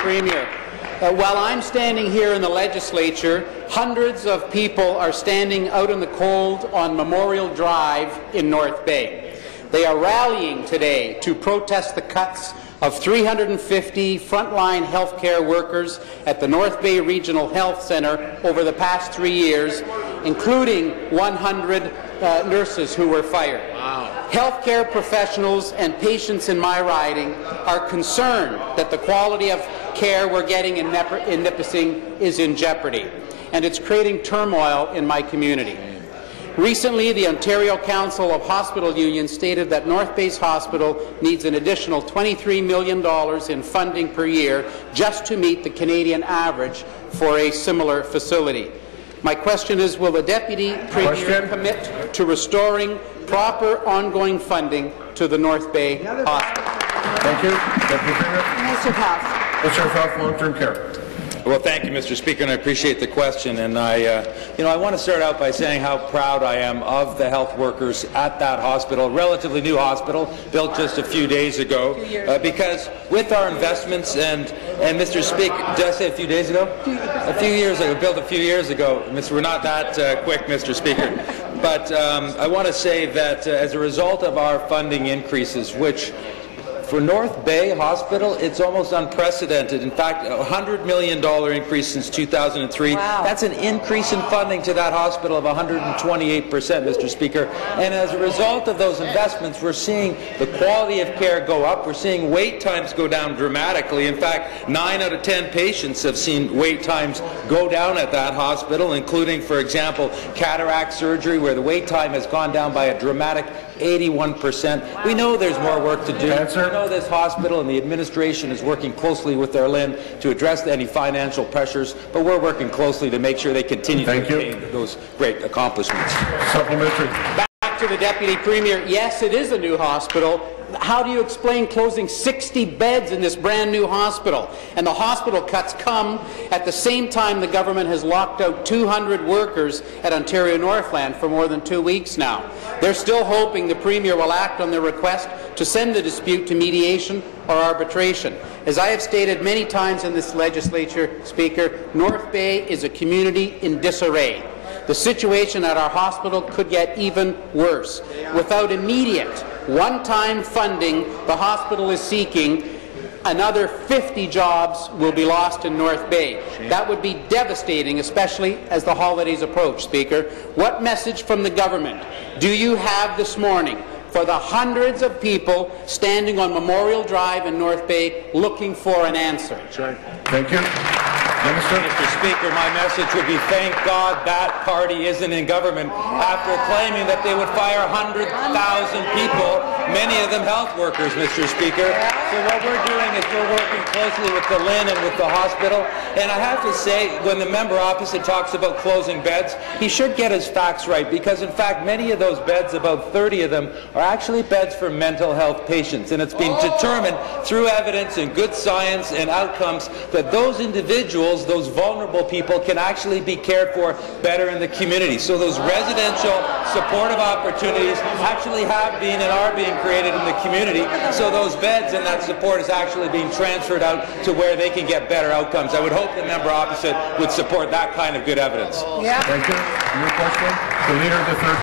Premier. While I'm standing here in the legislature, hundreds of people are standing out in the cold on Memorial Drive in North Bay. They are rallying today to protest the cuts of 350 frontline healthcare workers at the North Bay Regional Health Centre over the past 3 years, including 100 nurses who were fired. Wow. Healthcare professionals and patients in my riding are concerned that the quality of care we're getting in Nipissing is in jeopardy, and it's creating turmoil in my community. Recently, the Ontario Council of Hospital Unions stated that North Bay's hospital needs an additional $23 million in funding per year just to meet the Canadian average for a similar facility. My question is, will the Deputy Premier commit to restoring proper ongoing funding to the North Bay Hospital? Thank you. Deputy Premier. Mr. Phelps. Mr. Phelps, long-term care. Well, thank you, Mr. Speaker, and I appreciate the question. And I want to start out by saying how proud I am of the health workers at that hospital, a relatively new hospital, built just a few days ago. Because with our investments and Mr. Speaker, did I say a few days ago? A few years ago, built a few years ago. We're not that quick, Mr. Speaker. But I want to say that as a result of our funding increases, which for North Bay Hospital, it's almost unprecedented. In fact, a $100 million increase since 2003. Wow. That's an increase in funding to that hospital of 128%, Mr. Speaker. And as a result of those investments, we're seeing the quality of care go up. We're seeing wait times go down dramatically. In fact, 9 out of 10 patients have seen wait times go down at that hospital, including, for example, cataract surgery, where the wait time has gone down by a dramatic 81%. Wow. We know there's more work to do. We know this hospital and the administration is working closely with their LHIN to address any financial pressures, but we're working closely to make sure they continue to maintain those great accomplishments. Supplementary. Back to the Deputy Premier. Yes, it is a new hospital. How do you explain closing 60 beds in this brand new hospital? And the hospital cuts come at the same time the government has locked out 200 workers at Ontario Northland for more than 2 weeks now. They're still hoping the Premier will act on their request to send the dispute to mediation or arbitration. As I have stated many times in this legislature, Speaker, North Bay is a community in disarray. The situation at our hospital could get even worse. Without immediate one-time funding, the hospital is seeking another 50 jobs will be lost in North Bay. That would be devastating, especially as the holidays approach, Speaker. What message from the government do you have this morning for the hundreds of people standing on Memorial Drive in North Bay looking for an answer? Thank you. Minister. Mr. Speaker, my message would be thank God that party isn't in government after claiming that they would fire 100,000 people, many of them health workers, Mr. Speaker. So what we're doing is we're working closely with the LHIN and with the hospital. And I have to say, when the member opposite talks about closing beds, he should get his facts right, because in fact many of those beds, about 30 of them, are actually beds for mental health patients. And it's been determined through evidence and good science and outcomes that those individuals, those vulnerable people, can actually be cared for better in the community. So those residential supportive opportunities actually have been and are being created in the community. So those beds and that support is actually being transferred out to where they can get better outcomes. I would hope the member opposite would support that kind of good evidence. Thank you. New question. The Leader of the Third